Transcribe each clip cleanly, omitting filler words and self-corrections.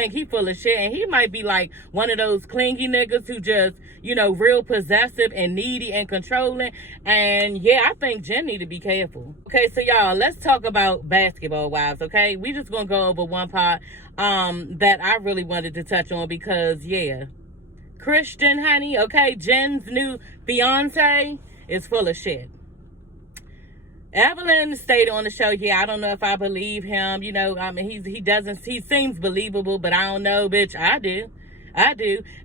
think he full of shit, and he might be like one of those clingy niggas who just, you know, real possessive and needy and controlling. And yeah, I think Jen need to be careful. Okay, so y'all, let's talk about Basketball Wives, okay? We just gonna go over one part that I really wanted to touch on because, yeah, Christian, honey, okay, Jen's new fiance is full of shit. Evelyn stated on the show, yeah, I don't know if I believe him. You know, I mean, he seems believable, but I don't know, bitch. I do.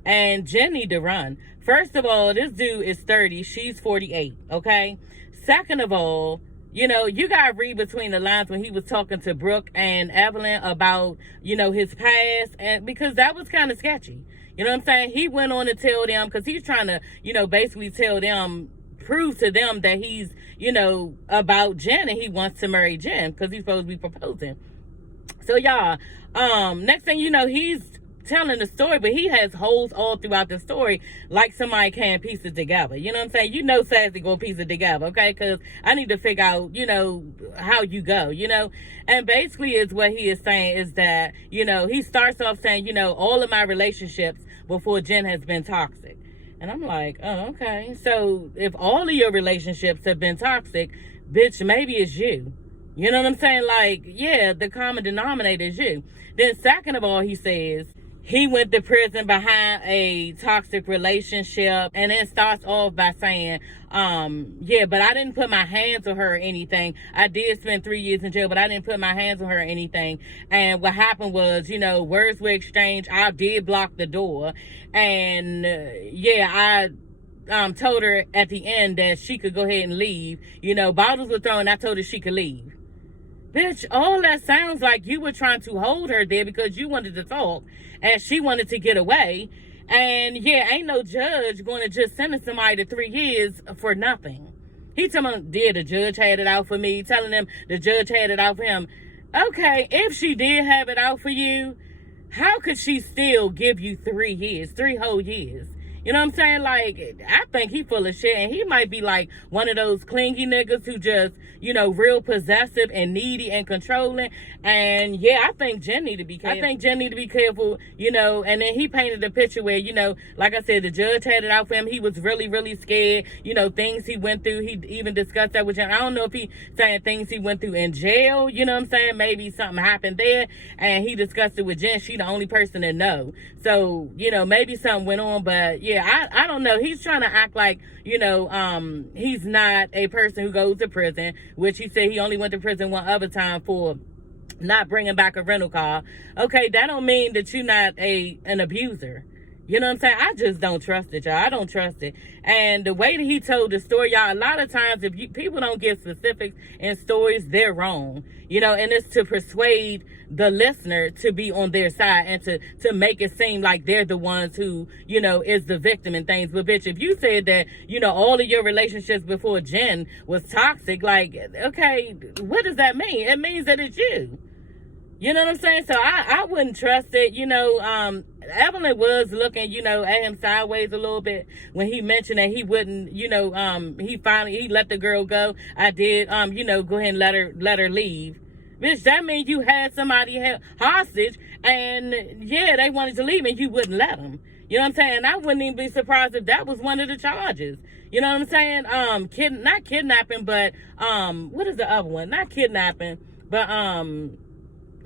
And Jen need to run. First of all, this dude is 30. She's 48, okay? Second of all, you know, you got to read between the lines when he was talking to Brooke and Evelyn about, you know, his past, and because that was kind of sketchy. You know what I'm saying? He went on to tell them, because he's trying to, you know, basically tell them, prove to them that he's, you know, about Jen and he wants to marry Jen because he's supposed to be proposing. So y'all, next thing you know, he's telling the story, but he has holes all throughout the story, like somebody can't piece it together. You know what I'm saying? You know Sassy gonna piece it together, okay? Because I need to figure out, you know, how you go, you know? And basically is what he is saying is that, you know, he starts off saying, you know, all of my relationships before Jen has been toxic. And I'm like, oh, okay. So if all of your relationships have been toxic, bitch, maybe it's you. You know what I'm saying? Like, yeah, the common denominator is you. Then second of all, he says he went to prison behind a toxic relationship, and then starts off by saying, yeah, but I didn't put my hands on her or anything. I did spend 3 years in jail, but I didn't put my hands on her or anything. And what happened was, you know, words were exchanged. I did block the door. And yeah, I told her at the end that she could go ahead and leave. You know, bottles were thrown. I told her she could leave. Bitch, all that sounds like you were trying to hold her there because you wanted to talk and she wanted to get away. And yeah, ain't no judge going to just sentence somebody to 3 years for nothing. He telling them, yeah, the judge had it out for me. Telling them the judge had it out for him. Okay, if she did have it out for you, how could she still give you 3 years, 3 whole years? You know what I'm saying? Like, I think he full of shit, and he might be like one of those clingy niggas who just, you know, real possessive and needy and controlling. And yeah, I think Jen need to be careful. You know, and then he painted a picture where, you know, like I said, the judge had it out for him. He was really, really scared, you know, things he went through. He even discussed that with Jen. I don't know if he saying things he went through in jail, you know what I'm saying? Maybe something happened there, and he discussed it with Jen. She the only person that know. So, you know, maybe something went on, but yeah, I don't know. He's trying to act like, you know, he's not a person who goes to prison, which he said he only went to prison one other time for not bringing back a rental car. Okay, that don't mean that you're not an abuser. You know what I'm saying? I just don't trust it, y'all. I don't trust it. And the way that he told the story, y'all, a lot of times if people don't give specifics in stories, they're wrong. You know, and it's to persuade the listener to be on their side and to make it seem like they're the ones who, you know, is the victim and things. But bitch, if you said that, you know, all of your relationships before Jen was toxic, like, okay, what does that mean? It means that it's you. You know what I'm saying? So I wouldn't trust it. You know, Evelyn was looking, you know, at him sideways a little bit when he mentioned that he wouldn't, you know, he let the girl go. I did, you know, go ahead and let her leave. Bitch, that means you had somebody hostage, and yeah, they wanted to leave and you wouldn't let them. You know what I'm saying? I wouldn't even be surprised if that was one of the charges. You know what I'm saying? Not kidnapping, but what is the other one? Not kidnapping, but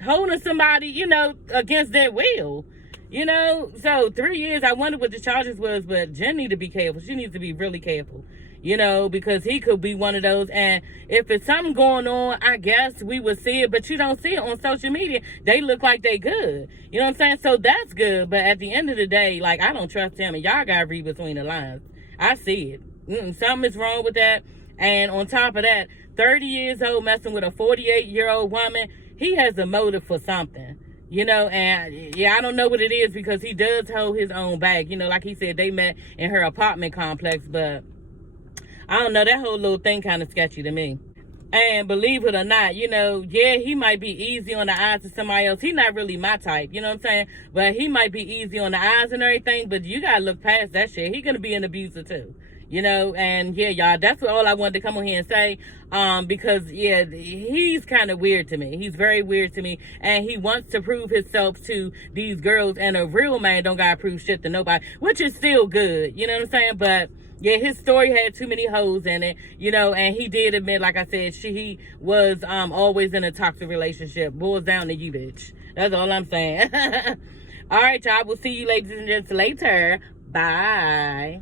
holding somebody, you know, against their will. You know, so 3 years, I wonder what the charges was, but Jen need to be careful. She needs to be really careful, you know, because he could be one of those. And if it's something going on, I guess we would see it, but you don't see it on social media. They look like they good. You know what I'm saying? So that's good. But at the end of the day, like, I don't trust him, and y'all got to read between the lines. I see it. Something is wrong with that. And on top of that, 30 years old messing with a 48-year-old woman, he has a motive for something. You know, and yeah, I don't know what it is because he does hold his own bag. You know, like he said, they met in her apartment complex, but I don't know, that whole little thing kind of sketchy to me. And believe it or not, you know, yeah, he might be easy on the eyes of somebody else. He's not really my type, you know what I'm saying? But he might be easy on the eyes and everything, but you gotta look past that shit. He gonna be an abuser too. you know. And yeah, y'all, that's all I wanted to come on here and say, because yeah, he's kind of weird to me. He's very weird to me, and he wants to prove himself to these girls, and a real man don't gotta prove shit to nobody, which is still good, you know what I'm saying? But yeah, his story had too many hoes in it, you know, and he did admit, like I said, he was always in a toxic relationship. Boils down to you, bitch. That's all I'm saying. All right, y'all. We'll see you ladies and gents later. Bye.